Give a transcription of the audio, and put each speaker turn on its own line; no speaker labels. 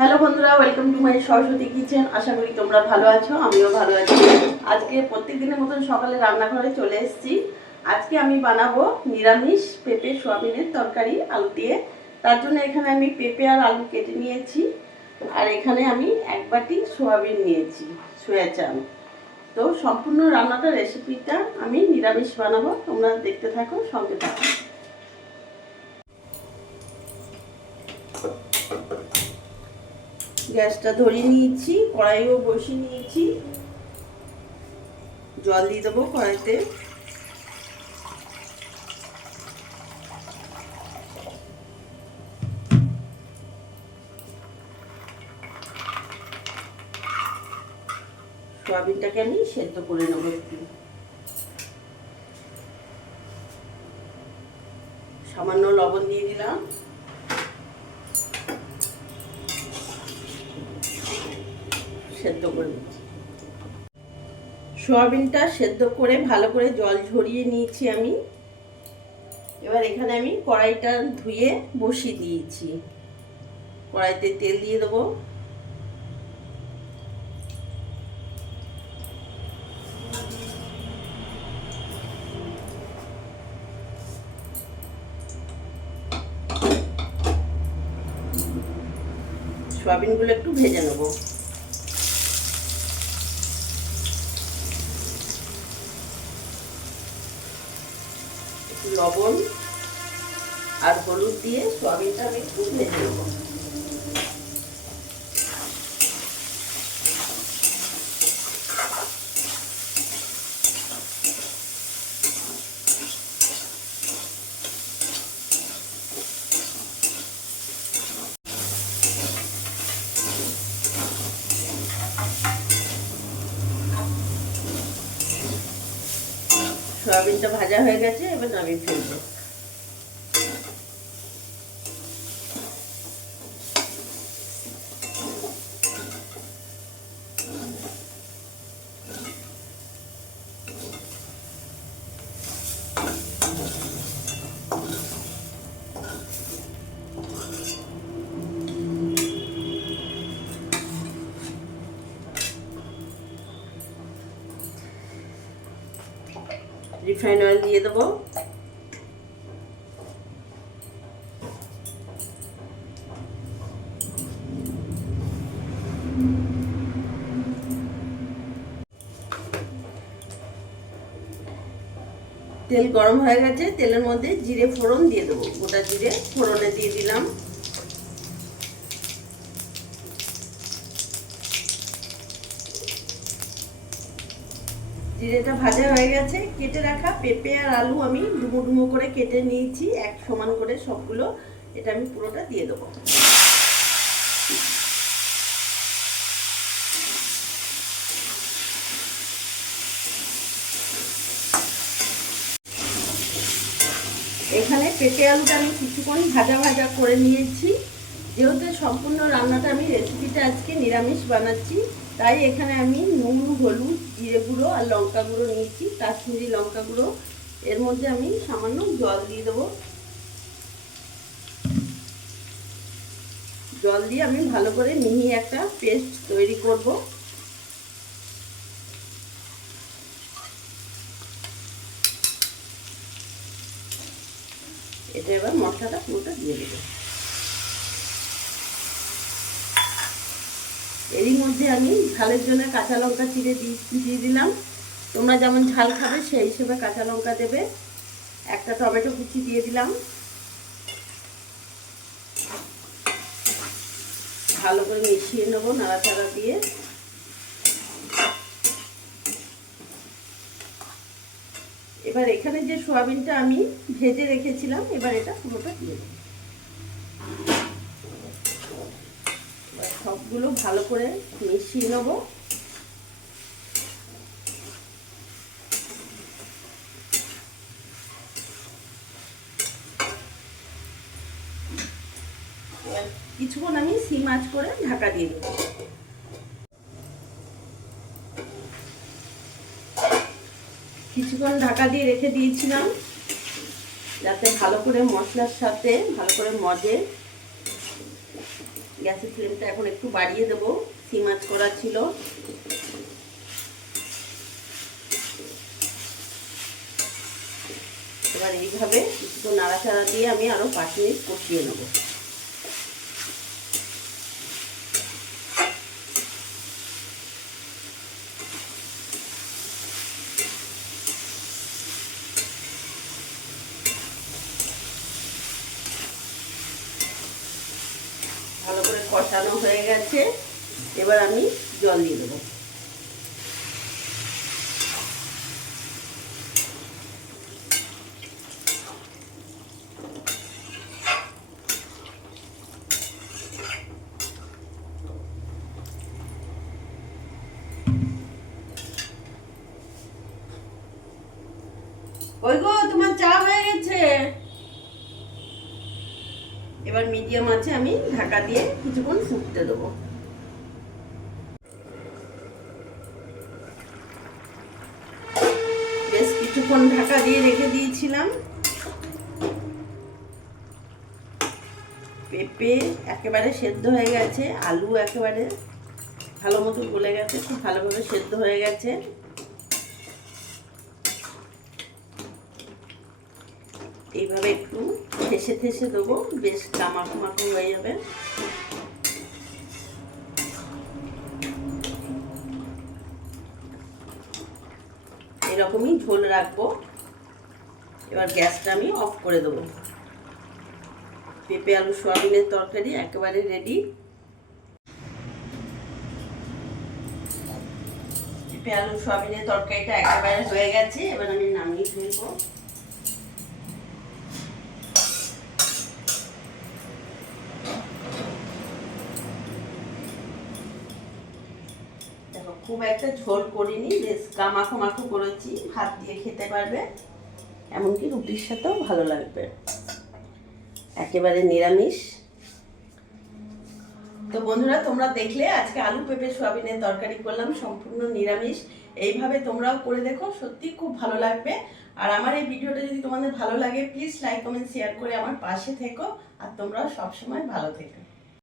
Hello বন্ধুরা welcome to my Saraswati kitchen আশা করি তোমরা ভালো আছো, আমিও ভালো আছি। আজকে প্রত্যেক দিনের মতন সকালে রান্নাঘরে চলে এসেছি। আজকে আমি বানাবো নিরামিষ পেঁপে সোয়াবিনের তরকারি, আলু দিয়ে। তার জন্য এখানে আমি পেঁপে আর আলু কেটে নিয়েছি। আর এখানে আমি এক বাটি সোয়াবিন নিয়েছি, সোয়া চাল। তো সম্পূর্ণ রান্নাটা রেসিপিটা আমি নিরামিষ বানাবো। তোমরা দেখতে থাকো, সঙ্গে থাকো। গ্যাসটা ধরিয়ে নিয়েছি, কড়াইও বসিয়ে নিয়েছি। জল দিয়ে দেবো কড়াইতে। সোয়াবিনটাকে আমি সেদ্ধ করে নেব একটু। সামান্য লবণ দিয়ে দিলাম। সেদ্ধ করে নিচ্ছি। সোয়াবিনটা সেদ্ধ করে ভালো করে জল ঝরিয়ে নিয়েছি আমি। এবার এখানে আমি কড়াইটা ধুয়ে বসিয়ে দিয়েছি। কড়াইতে তেল দিয়ে দেবো। সোয়াবিনগুলো একটু ভেজে নেব। লবণ আর হলুদ দিয়ে সোয়াবিনটা আমি একটু ভেজে নেব। সয়াবিনটা ভাজা হয়ে গেছে এবার নামিয়ে ফেলব। রিফাইন অয়েল দিয়ে দেবো। তেল গরম হয়ে গেছে, তেলের মধ্যে জিরে ফোড়ন দিয়ে দেবো। গোটা জিরে ফোড়নে দিয়ে দিলাম। জিরেটা ভাজা হয়ে গেছে, কেটে রাখা পেঁপে আর আলু আমি ডুমো ডুমো করে কেটে নিয়েছি, এক সমান করে সবগুলো, এটা আমি পুরোটা দিয়ে দেবো। এখানে পেঁপে আলুটা আমি কিছুক্ষণ ভাজা ভাজা করে নিয়েছি, যেহেতু সম্পূর্ণ রান্নাটা আমি রেসিপিটা আজকে নিরামিষ বানাচ্ছি তাই এখানে আমি নুন, হলুদ, জিরে গুঁড়ো আর লঙ্কা গুঁড়ো নিয়েছি, কাশ্মীরি লঙ্কা গুঁড়ো। এর মধ্যে আমি সামান্য জল দিয়ে দেবো। জল দিয়ে আমি ভালো করে মিহি একটা পেস্ট তৈরি করব। এটা এবার মশলাটা পুরোটা দিয়ে দেবো। এরই মধ্যে আমি ঝালের জন্য কাঁচা লঙ্কা চিড়ে দিয়ে দিলাম। তোমরা যেমন ঝাল খাবে, সেই হিসেবে কাঁচা লঙ্কা দেবে। একটা টমেটো কুচি দিয়ে দিলাম। ভালো করে মিশিয়ে নেব নাড়াচাড়া দিয়ে। এবার এখানে যে সোয়াবিনটা আমি ভেজে রেখেছিলাম, এবার এটা পুরোটা দিয়ে দেবো। সবগুলো ভালো করে মিশিয়ে নেব। কিছুক্ষণ আমি সিম আঁচ করে ঢাকা দিয়ে দেবো। কিছুক্ষণ ঢাকা দিয়ে রেখে দিয়েছিলাম, যাতে ভালো করে মশলার সাথে, ভালো করে মজে গ্যাসের ফ্লেমটা এখন একটু বাড়িয়ে দেবো। সিম আঁচ করা ছিল। এবার এইভাবে একটু নাড়াচাড়া দিয়ে আমি আরও পাঁচ মিনিট কষিয়ে নেব ভালো করে কষানো হয়ে গেছে। এবার আমি জল দিয়ে দেবো। ওই গো তোমার চা হয়ে গেছে। এবার মিডিয়াম আছে, আমি ঢাকা দিয়ে কিছুক্ষণ ফুটতে দেবো। বেশ কিছুক্ষণ ঢাকা দিয়ে রেখে দিয়েছিলাম। পেঁপে একেবারে সেদ্ধ হয়ে গেছে, আলু একেবারে ভালো মতো গলে গেছে, খুব ভালোভাবে সেদ্ধ হয়ে গেছে। এইভাবে একটু ঠেসে ঠেসে দেবো, বেশ কামাকো মাখো হয়ে যাবে। এরকমই ঝোল রাখব। এবার গ্যাসটা আমি অফ করে দেবো। পেঁপে, আলু, সোয়াবিনের তরকারি একেবারে রেডি পেঁপে, আলু, সোয়াবিনের তরকারিটা একেবারে হয়ে গেছে, এবার আমি নামিয়ে ফেলব। খুব একটা ঝোল করিনি, বেশ কামাখো মাখো করেছি, ভাত দিয়ে খেতে পারবে। এমনকি রুটির সাথেও ভালো লাগবে। একেবারে নিরামিষ। তো বন্ধুরা, তোমরা দেখলে আজকে আলু পেঁপে সোয়াবিনের তরকারি করলাম, সম্পূর্ণ নিরামিষ। এইভাবে তোমরাও করে দেখো, সত্যি খুব ভালো লাগবে। আর আমার এই ভিডিওটা যদি তোমাদের ভালো লাগে প্লিজ লাইক কমেন্ট শেয়ার করে আমার পাশে থেকো। আর তোমরাও সবসময় ভালো থেকো।